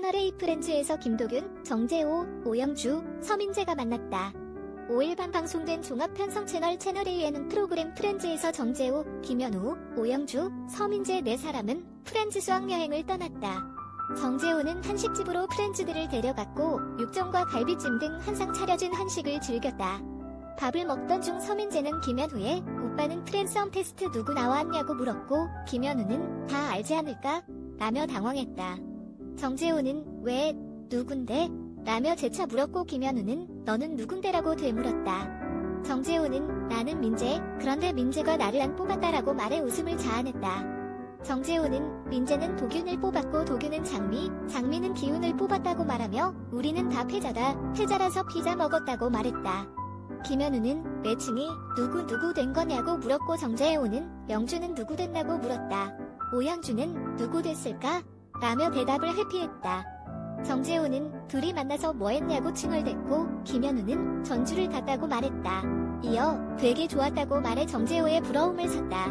채널A 프렌즈에서 김도균, 정재호, 오영주, 서민재가 만났다. 5일 반 방송된 종합 편성 채널 채널A 예능 프로그램 프렌즈에서 정재호, 김현우, 오영주, 서민재 네 사람은 프렌즈 수학여행을 떠났다. 정재호는 한식집으로 프렌즈들을 데려갔고 육전과 갈비찜 등 한상 차려진 한식을 즐겼다. 밥을 먹던 중 서민재는 김현우에 오빠는 프렌즈 썸 테스트 누구 나왔냐고 물었고 김현우는 다 알지 않을까? 라며 당황했다. 정재호는 왜 누군데? 라며 재차 물었고 김현우는 너는 누군데라고 되물었다. 정재호는 나는 민재 그런데 민재가 나를 안 뽑았다라고 말해 웃음을 자아냈다. 정재호는 민재는 도균을 뽑았고 도균은 장미, 장미는 기훈을 뽑았다고 말하며 우리는 다 패자다, 패자라서 피자 먹었다고 말했다. 김현우는 매칭이 누구 누구 된 거냐고 물었고 정재호는 영주는 누구 됐냐고 물었다. 오영주는 누구 됐을까? 라며 대답을 회피했다. 정재호는 둘이 만나서 뭐 했냐고 칭얼댔고 김현우는 전주를 갔다고 말했다. 이어 되게 좋았다고 말해 정재호의 부러움을 샀다.